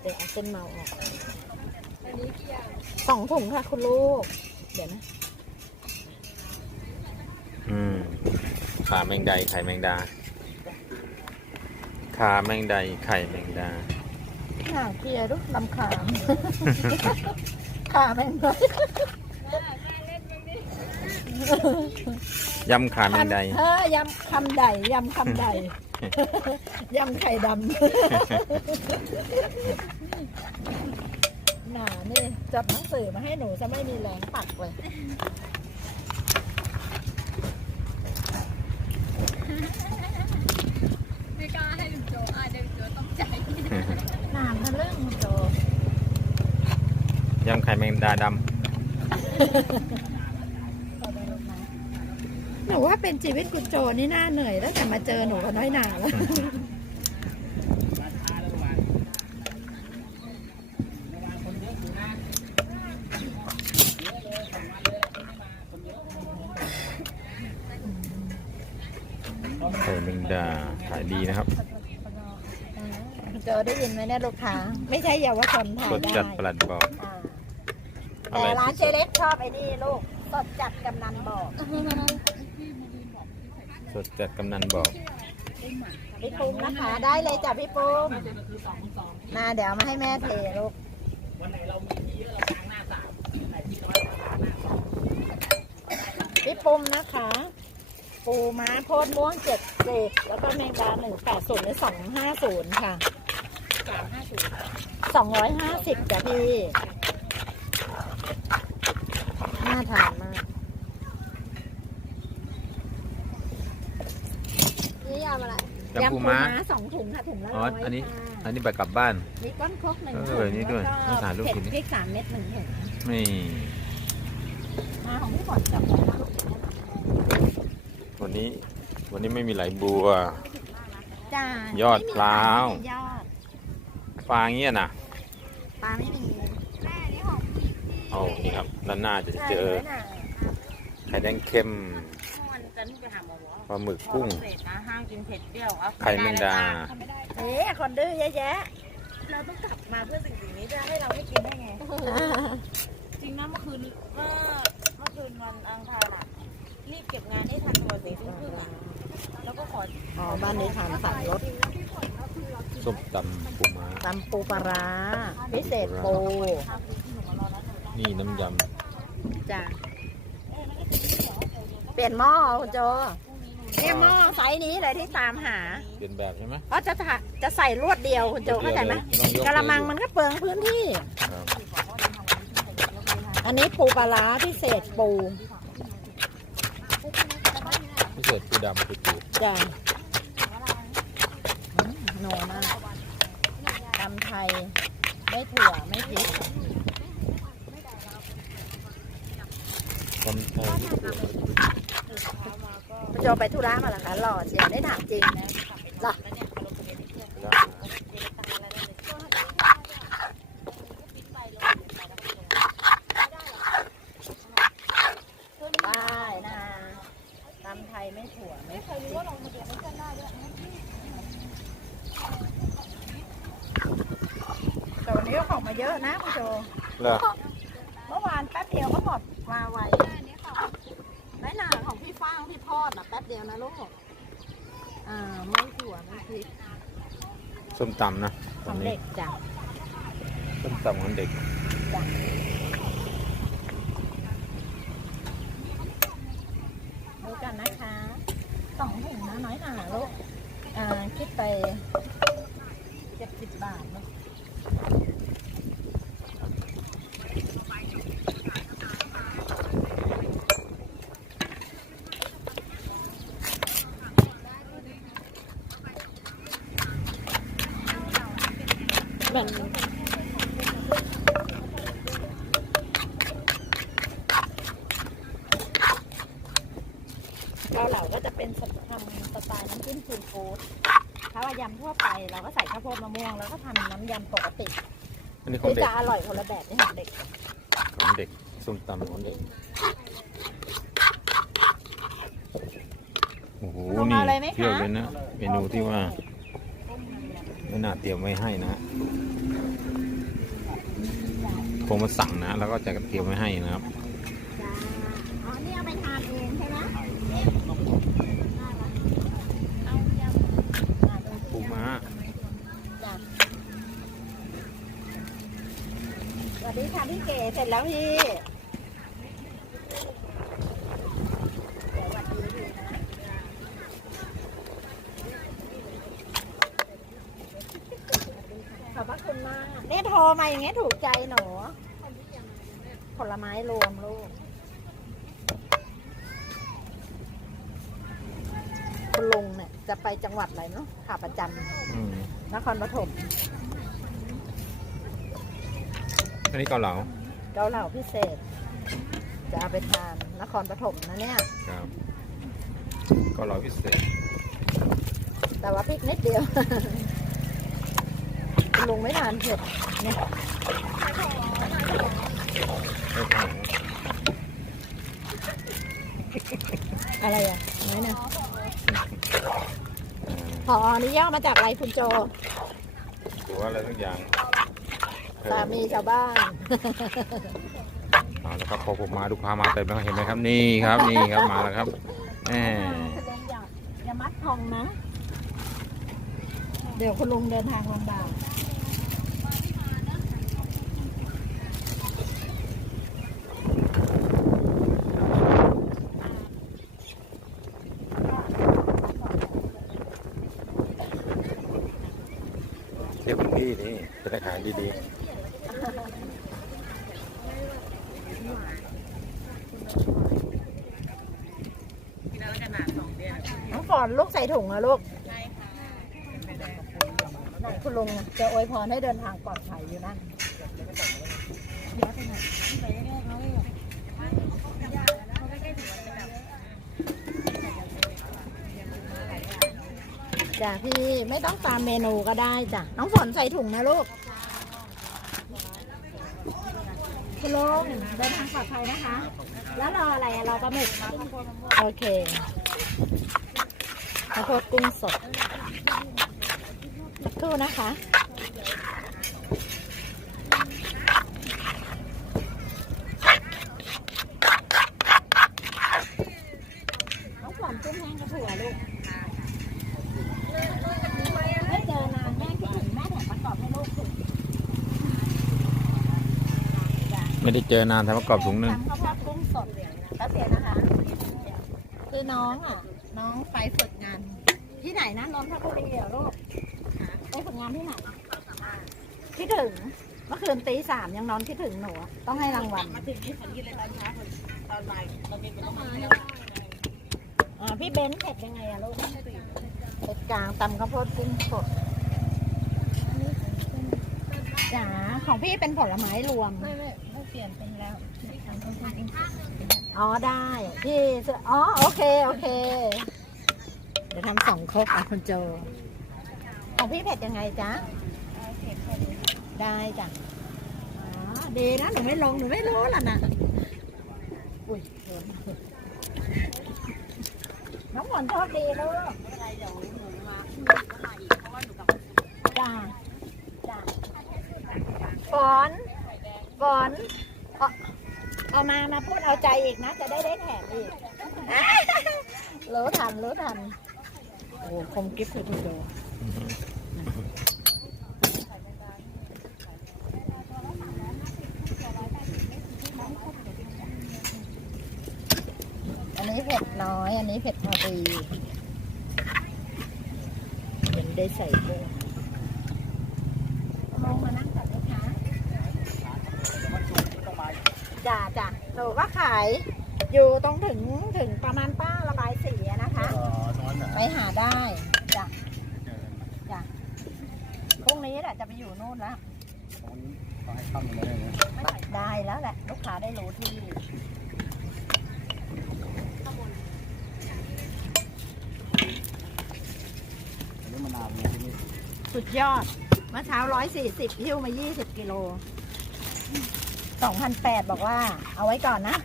เดี๋ยวเอาเส้นเมาออกอันนี้กี่อย่างสองถุงค่ะคุณลูก เดี๋ยวนะ อืมขาแมงดาไข่แมงดา ขาแมงดาไข่แมงดาหาเคลียร์ดูลำขามขาแม่งเลยแม่แม่เล่นบ้างดิยำขาแมงดาเออยำคำใดยำคำใด ยำไข่ดำหนานี่จับหนังสือมาให้หนูจะไม่มีแรงปักเลยไม่กล้าให้ลุงโจอะเดี๋ยวลุงโจต้องใจหนามทะลึ่งโจยำไข่แมงดาด หนูว่าเป็นชีวิตคุณโจนี่น่าเหนื่อยตั้งแต่มาเจอหนูกับน้อยหนาแล้วำไข่แมงดาขายดีนะครับคุณโจได้ยินไหมเนี่ยลูกค้าไม่ใช่เยาวชนถ่ายสดได้จัดประหลัดบอกอ่าอะไรแต่ร้านเจเล็กชอบไอ้นี่ลูกสดจัดกำนันบอก สดจัดกำนันบอก พี่ปุ้มนะคะ ได้เลยจ้ะพี่ปุ้มมาเดี๋ยวมาให้แม่เทลูกพี่ปุ้มนะคะ ปูม้าโพดม่วงเจ็ดเจ็ดแล้วก็แมงดาหนึ่งแปดศูนย์หรือสองห้าศูนย์ค่ะสองร้อยห้าสิบจ้ะพี่น่าทานมาก นี่ยำอะไร ยำปูม้าสองถุงค่ะถุงละอ๋อร้อยอันนี้ค่ะอันนี้ไปกลับบ้าน มีก้อนครกหนึ่งเออถุงนี่ด้วยแล้ต้องก็ถ่ายรูปเผ็ดกินดิพริกสามเม็ดหนึ่งถุงนี่มาของพี่ฝนจับเลยนะลูกวันนี้ วันนี้ไม่มีไหลบัวจ้ายอดพร้าวไม่มียอดปลาเงี้ยนะปลาไม่มีแม่นี่ของพี่พี่เอานี่ครับด้านหน้าจะเจอใช่ไหมน่ะไข่แดงเค็ม ปลาหมึกกุ้งเสร็จนะห้ามกินเผ็ดเปรี้ยวครับไข่แมงดาเอ๊ะคนดื้อเยอะแยะเราต้องกลับมาเพื่อสิ่งสิ่งนี้จะให้เราไม่กินได้ไง จริงนะเมื่อคืนเมื่อเมื่อคืนวันอังคารอะรีบเก็บงานให้ทันตัวสี่ทุ่มครึ่งอะแล้วก็ขออ๋อบ้านนี้ทานสั่งรสส้มตำปูม้า ตำปูปลาร้าพิเศษปูนี่น้ำยจ้ะเปลี่ยนหม้อคุณโจ เนี่ยหม้อไซส์นี้เลยที่ตามหาำเปลี่ยนแบบใช่ไหมเพราะจะถ่าจะใส่รวดเดียวคุณโจเข้าใจไหมลองยกระมังมันก็เปลืองพื้นที่ครับอันนี้ปูปลาร้าพิเศษปูพิเศษปูดำปูตูจ้ะอืมโนมากตำไทยไม่ถั่วไม่พริกตำไทยญี่ปุ่น คุณโจไปธุระมาเหรอคะหล่อเชียได้ถามจริงหรอได้นะตำไทยไม่ถั่วไม่พริกแต่วันนี้ก็ของมาเยอะนะคุณโจเหรอเมื่อวานแป๊บเดียวก็หมดมาไวน้อยหนาของพี่ฟ้างพี่พอดนะแป๊บเดียวนะลูก อ่าไม่ถั่วไม่พริกส้มตำนะขตออนงนี้เด็กจ้ะส้มตำของเด็กจ้ะดูกันนะคะสองถุงนะน้อยหนาลูก อ่าคิดไปเจ็ดสิบบาทลูก มันเกาเหลาก็จะเป็นสทำสไตล์น้ำจิ้มซีฟู้ดถ้าว่ายำทั่วไปเราก็ใส่ข้าวโพดมะม่วงแล้วก็ทำน้ำยำปกติอันนี้ของที่เด็ก จะอร่อยคนละแบบนี่ของเด็ก ของเด็กส้มตำของเด็ก โอ้โห ลงนี่เอาเลยไหมคะ เที่ยวเลยนะ เมนูที่ว่าไม่น่าเตรียมไว้ให้นะ คงมาสั่งนะ แล้วก็จะเตรียมไว้ให้นะครับจ้าอ๋อนี่เอาไปทานเองใช่ไหมปูม้าจ้ะสวัสดีค่ะพี่เก๋เสร็จแล้วพี่เดี๋ยวสวัสดีพี่นะข อบพระคุณมากนี่โทรมาอย่างเงี้ยถูกใจหนูผลไม้รวมลูกคุณลุงเนี่ยจะไปจังหวัดอะไรเนาะขาประจอืมำนครปฐมอันนี้เกาเหลาเกาเหลาพิเศษ จะเอาไปทานนครปฐมนะเนี่ย ครับเกาเหลาพิเศษแต่ว่าพริกนิดเดียวคุณ ลุงไม่ทานเผ็ดเนี่ยไม่ทานอะไรอะไหนนะพอนี่ย่อมาจากอะไรคุณโจหรือว่าอะไรสักอย่างสามีชาวบ้านเอาแล้วครับพอผมมาดูพามาเต็มแล้วเห็นไหมครับนี่ครับนี่ครับมาแล้วครับแหมคุณลุงอย่าอย่ามัดทองนะ เดี๋ยวคุณลุงเดินทางลำบาก เทียบคุณพี่ นี่จะได้ขายดีน้องฝนลูกใส่ถุงนะลูกไหนคุณลุงน่ะจะอวยพรให้เดินทางปลอดภัยอยู่นั่น จ้ะพี่ไม่ต้องตามเมนูก็ได้จ้ะน้องฝนใส่ถุงนะลูกคุณลุงเดินทางปลอดภัยนะคะ แล้วรออะไรอะรอปลาหมึกโอเคข้าวโพดกุ้งสดสักครู่นะคะ น้องฝนกุ้งแห้งกระถั่วลูกไม่เจอนานแม่คิดถึงแม่แถมประกอบให้ลูกถูก ๆ ไม่ได้เจอนานทำประกอบถุงหนึงทำข้าวโพดกุ้งสดแล้วเสียนะคะ คือน้องอะ น้องไปฝึกงาน ที่ไหนนะนนทบุรีเหรอลูกไปฝึกงานที่ไหนคิดถึงเมื่อคืนตีสามยังนอนคิดถึงหนูต้องให้รางวัลมาถึงนี่ฝนกินเลยตอนเช้าตอนบ่ายตอนเย็นเป็นต้องมาอ่าพี่เบนซ์เผ็ดยังไงอะลูกเผ็ดกลางตำข้าวโพดกุ้งสดจ๋าของพี่เป็นผลไม้รวมไม่ไม่ เปลี่ยนเป็นแล้วทำต้องทำเองอ๋อได้พี่จะอ๋อโอเคโอเค เดี๋ยวทำสองครกอะคุณโจของพี่เผ็ดยังไงจ๊ะเผ็ดพอดีได้จ้ะอ๋อดีนะหนูไม่ลงหนูไม่รู้ล่ะนะอุ้ยโดนน้องหมอนโชคดีลูกอะไรเดี๋ยวหนูมาพรุ่งนี้ก็มาอีกเพราะว่าหนูกลับมาจ้าจ้าฝน ฝนเอาเอามามาพูดเอาใจอีกนะ จะได้ได้แถมอีกรู้ทันรู้ทันโอ้โหคมกิฟต์คือคุณโจอันนี้เผ็ดน้อย อันนี้เผ็ดพอดีเห็นได้ใส่ด้วยลงมานั่งจัดลูกค้า จ้าจ้าหนูก็ขายอยู่ตรงถึงถึงประมาณป้าระบายสีอะนะคะไปหาได้จ้ะจ้ะพรุ่งนี้แหละจะไปอยู่นู่นแล้วได้แล้วแหละ ลูกค้าได้รู้ที่สุดยอดเมื่อเช้าร้อยสี่สิบหิ้วมายี่สิบกิโล สองพันแปดบอกว่า เอาไว้ก่อนนะ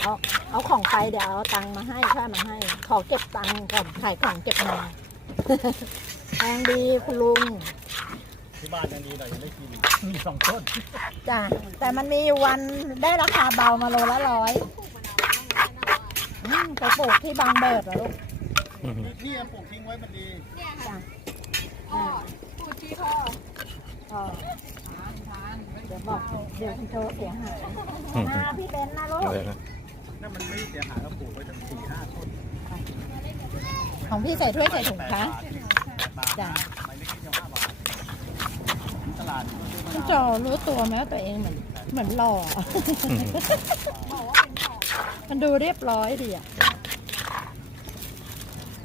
เอาเอาของไปเดี๋ยวเอาตังค์มาให้ค่ามาให้ ขอเก็บตังค์ก่อนขายของเก็บเงินขงดีคุณลุง ที่บ้านยังดีหน่อยยังได้กิน มีสองต้น จ้ะ แต่มันมีอยู่วันได้ราคาเบามาโลละร้อยอืมไปปลูกที่บางเบิดเหรอลูกที่ปลูกทิ้งไว้มันดีพ่อ เดี๋ยวบอกเดี๋ยวคุณโจเสียหายมาพี่เบนซ์นะลูกอะไรนะนั่นมันไม่เสียหายก็ปลูกไว้ตั้งสี่ห้าต้นของพี่ใส่ถ้วยใส่ถุงคะบาทจ้ะไม่ได้คิดจะห้าบาทตลาดคุณโจรู้ตัวไหมว่าตัวเองเหมือนเหมือนหล่อ มันดูเรียบร้อยดีอะ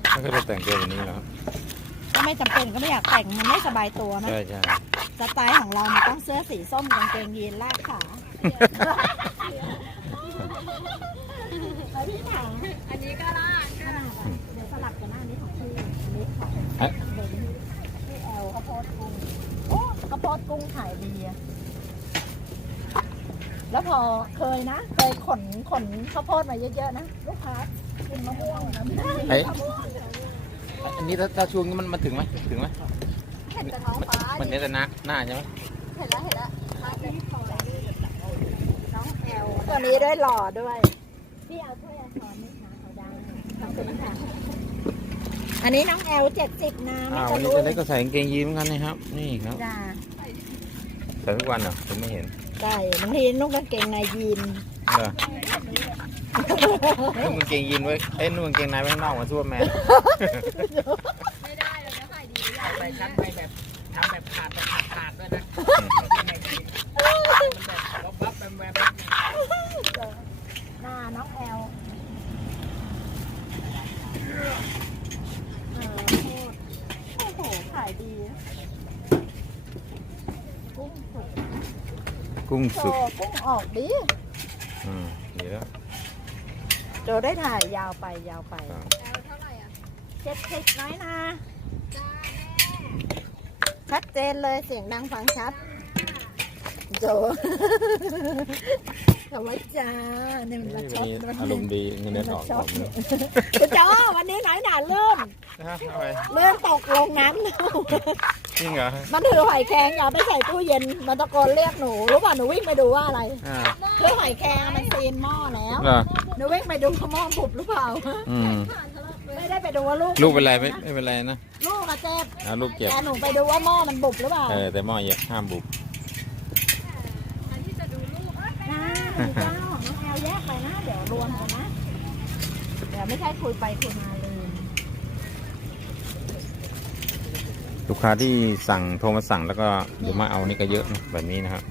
ไม่เคยไปแต่งตัวแบบนี้หรอกครับก็ไม่จำเป็นก็ไม่อยากแต่งมันไม่สบายตัวนะใช่ใช่ สไตล์ของเรามันต้องเสื้อสีส้มกางเกงยีนลากขาไปพี่ถังอันนี้ก็ลากขนาดอะเดี๋ยวสลับกันหน้านี้ของพี่อันนี้ของเบนพี่แอลข้าวโพดกุ้งโอ้ข้าวโพดกุ้งขายดีอะแล้วพอเคยนะ เคยขนขนข้าวโพดมาเยอะๆนะลูกค้ากินมะม่วงนะไอ้อันนี้ถ้าถ้าช่วงนี้มันมันถึงไหมถึงไหมเห็นแต่ท้องฟ้า มันเนี้แต่หน้าหน้าใช่ไหมเห็นแล้วเห็นแล้วมาที่คอน้องแอลตัวนี้ด้วยหล่อด้วย พี่เอาถ้วยอาช้อนนี่นะเอาได้ขอบคุณค่ะอันนี้น้องแอลเจ็ดสิบนะไม่อ้าวกวัระนนี้ลุจะยเล็กก็ใส่กางเกงยีนเหมือนกันนะครับ นี่ครับจ้าใส่ทุกวันเหรอผมไม่เห็นได้บางทีนุ่งกางเกงในยีนเออนุ่งกางเกงยีนไว้เอ้ยนุ่งกางเกงในไว้ข้างนอกมาทั่วแมนไม่ได้เลยนะขายดีไปคัดไปแบบ ทำแบบขาดแบบขาดขาดด้วยนะมันแบบบับแวมแวมหน้าน้องแอลเออโอ้โห ขายดี กุ้งสุกกุ้งโจสุกกุ้งออกดีอืมดีแล้วโจได้ถ่ายยาวไปยาวไปครับเท่าไหร่อะเจ็ดสิบน้อยนะจ้า ชัดเจนเลยเสียงดังฟังชัด โจคำว่าจ้าเนี่ยมันนี่มาวันช็อตนี้อารมณ์ดีเงินเดือนออกช็ผอตมเนี่ยคุณโจวันนี้ไหนหนาเลื่อนนะฮะเอาไปเลื่อนตกลงน้ำจริงเหรอมันถือหอยแครงอย่าไปใส่ตู้เย็นมันตะโกนเรียกหนูรู้ป่ะหนูวิ่งไปดูว่าอะไรอ่าคือหอยแครงมันซีนหม้อแล้วเหรอหนูวิ่งไปดูว่าหม้อบุบหรือเปล่าอืมไม่ได้ไปดูว่าลูกลูกเป็นไรไม่ไม่เป็นไรนะลูก อะเจ็บอ่าลูกเจ็บแต่หนูไปดูว่าหม้อมันบุบหรือเปล่าเออแต่หม้อเยอะห้ามบุบอันที่จะดูลูกนะคุณเจ้าของน้องแอลแยกไปนะ เดี๋ยวรวมกันนะ เดี๋ยวไม่ใช่คุยไปคุยมาลืมลูกค้าที่สั่งโทรมาสั่งแล้วก็เดี๋ยวมาเอานี่ก็เยอะนะแบบนี้นะครับ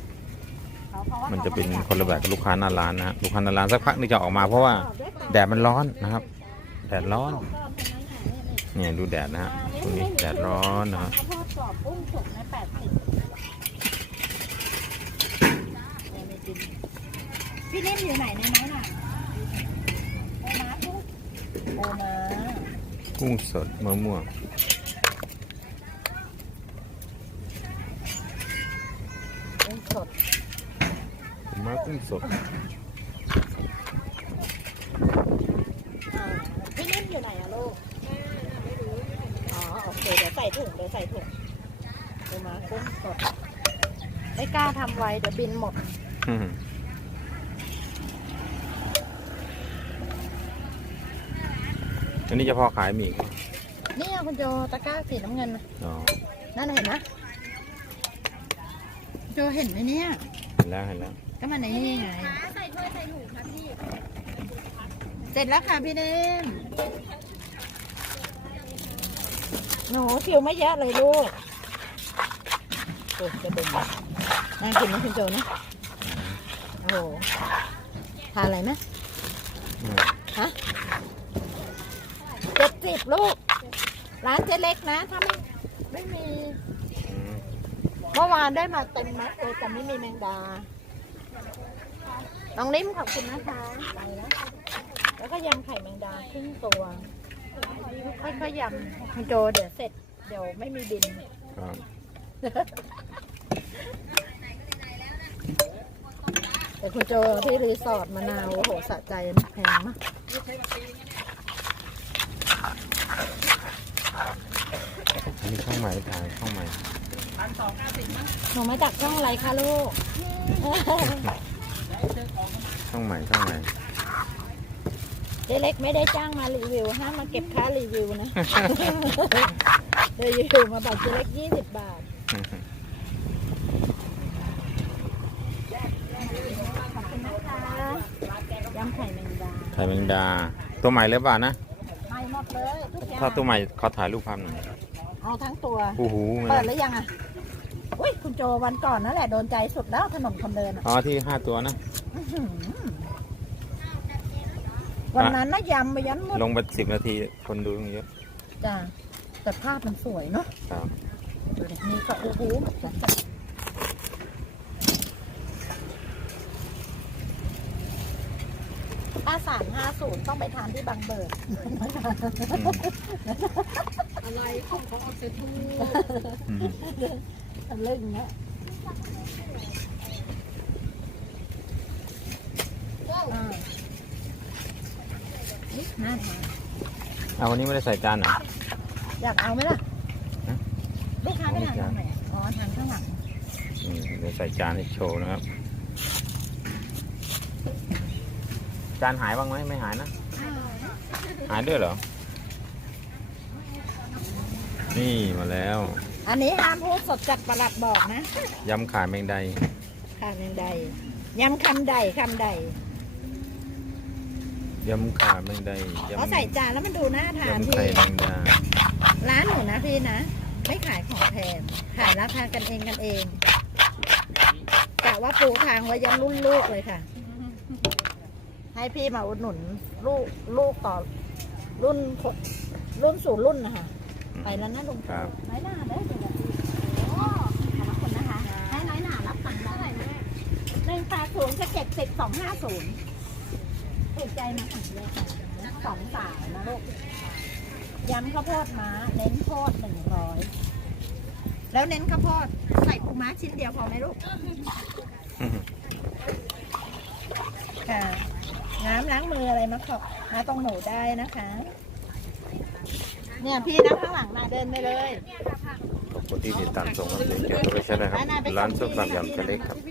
เขาเพราะว่ามันจะเป็นคนละแบบกับลูกค้าหน้าร้านนะฮะลูกค้าหน้าร้านสักพักนึงจะออกมาเพราะว่าแดดมันร้อนนะครับ แดดร้อนเนี่ ยดูแดดนะฮะตรงนี้แดดร้อนนะฮะข้าวโพดกรอบกุ้งสุกในแปดสิบพี่นิ่มอยู่ไหนในนั้นน่ะโอมากุ้งโอมากุ้งสดมะม่วงกุ้งสดผมว่ากุ้งสด อ่าพี่นิ่มอยู่ไหนอะลูกอ๋อโอ เคเดี๋ยวใส่ถุงเดี๋ยวใส่ถุงโอมากุ้งสดไม่กล้าทำไวเดี๋ยวบินหมด อืมอันนี้จะพอขายหมีกเนี่ยคุณโจตะกร้าสีน้ำเงินน่ะอ๋อนั่นเห็นนะโจเห็นไหมเนี่ย เห็นแล้วเห็นแล้ว ก็มันในนี่ไง ใส่ถ้วยใส่ถุงค่ะพี่ เสร็จแล้วค่ะพี่เดม หนูคิวไม่เยอะเลยลูกโอ้จะเป็นน่ากินนะคุณโจนะโอ้โหทานอะไรไหมอืมฮะเจ็ดสิบลูก ร้านเจ๊เล็กนะ ถ้าไม่ไม่มีอืมเมื่อวานได้มาเต็มมัดเลยแต่ไม่มีแมงดาน้องนิ่มขอบคุณนะคะ ไปแล้ว แล้วก็ยำไข่แมงดาครึ่งตัว ค่อยๆยำคุณโจเดี๋ยวเสร็จ เดี๋ยวไม่มีบิน ครับแต่คุณโจที่รีสอร์ทมะนาวโอ้โหสะใจนะแพงมากมีช่องใหม่ถ่ายช่องใหม่พันสองเก้าสิบมั้งหนูมาจากช่องอะไรคะลูก ช่องใหม่ช่องใหม่ เจ๊เล็กไม่ได้จ้างมารีวิวห้ามมาเก็บค่ารีวิวนะ รีวิวมาบอกเจ๊เล็กยี่สิบบาท ขอบคุณนะคะยำไข่แมงดาไข่แมงดา ตัวใหม่หรือเปล่านะใหม่หมดเลยทุกอย่างถ้าตัวใหม่ขอถ่ายรูปภาพหน่อยเอาทั้งตัว โอ้โหเปิดหรือยังอะอุ้ยคุณโจวันก่อนนั่นแหละโดนใจสุดแล้วถนนคนเดินอะอ๋อที่ห้าตัวนะ อื้อหือ วันนั้นนะยำไปยันหมดลงไปสิบนาทีคนดูเยอะจ้ะแต่ภาพมันสวยเนาะครับนี่ก็โอ้โหถ้าสามห้าศูนย์ต้องไปทานที่บางเบิร์ดอะไรของเขาเอาเซทูอืมทะลึ่งเนี้ยอ่า นี่น่าทานเอาวันนี้ไม่ได้ใส่จานเหรออยากเอาไหมล่ะฮะลูกค้าไปทานตรงไหนอ๋อทานข้างหลังนี่เดี๋ยวใส่จานให้โชว์นะครับ จานหายบ้างไหมไม่หายนะ หายด้วยเหรอ นี่มาแล้วอันนี้ห้ามพูดสดจากประหลัดบอกนะ ยำขาแมงไดคำยังใดยำคำใดคำใด ยำขาแมงไดยำเขาใส่จานแล้วมันดูน่าทานยำพี่ ไข่แมงดาร้านหนูนะพี่นะ ไม่ขายของแพงขายราคากันเองกันเองกะว่าปูทางไว้ยันรุ่นลูกเลยค่ะ ให้พี่มาอุดหนุนลูกลูกต่อรุ่นคนรุ่นสู่รุ่นนะคะไปแล้วนะลุงครับน้อยหน้าเด้อเดี๋ยวนะโอ้ขอบคุณนะคะ ให้น้อยหน้ารับสั่งได้หนึ่งแปดศูนย์กับเจ็ดสิบสองห้าศูนย์ ถูกใจมาสั่งเลยค่ะสองสายนะลูกยำข้าวโพดม้าเน้นโพดหนึ่งร้อยแล้วเน้นข้าวโพดใส่ปูม้าชิ้นเดียวพอไหมลูกค่ะน้ำล้างมืออะไรมาขอมาตรงหนูได้นะคะ เนี่ยพี่นะข้างหลังมาเดินไปเลย ขอบคุณที่ติดตามชมครับเดี๋ยวเจอกันไปใช่ไหมครับร้านส้มตำยำทะเลครับกลับไป